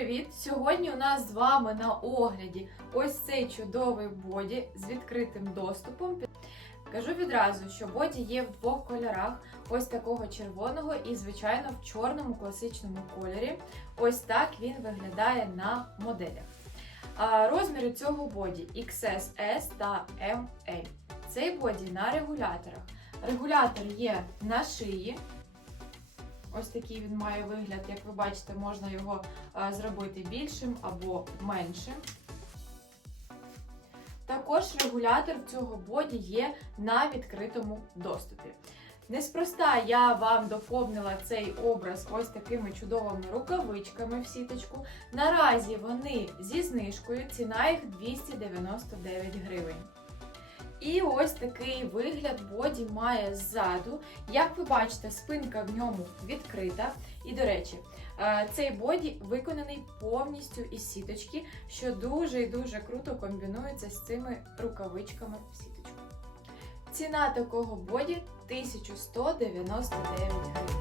Привіт! Сьогодні у нас з вами на огляді ось цей чудовий боді з відкритим доступом. Кажу відразу, що боді є в двох кольорах: ось такого червоного і, звичайно, в чорному класичному кольорі. Ось так він виглядає на моделях. Розміри цього боді XS та ML. Цей боді на регуляторах. Регулятор є на шиї. Ось такий він має вигляд, як ви бачите, можна його е, зробити більшим або меншим. Також регулятор цього боді є на відкритому доступі. Неспроста я вам доповнила цей образ ось такими чудовими рукавичками в сіточку. Наразі вони зі знижкою, ціна їх 299 гривень. І ось такий вигляд боді має ззаду. Як ви бачите, спинка в ньому відкрита. І, до речі, е, цей боді виконаний повністю із сіточки, що дуже і дуже круто комбінується з цими рукавичками в сіточку. Ціна такого боді 1199 гривень.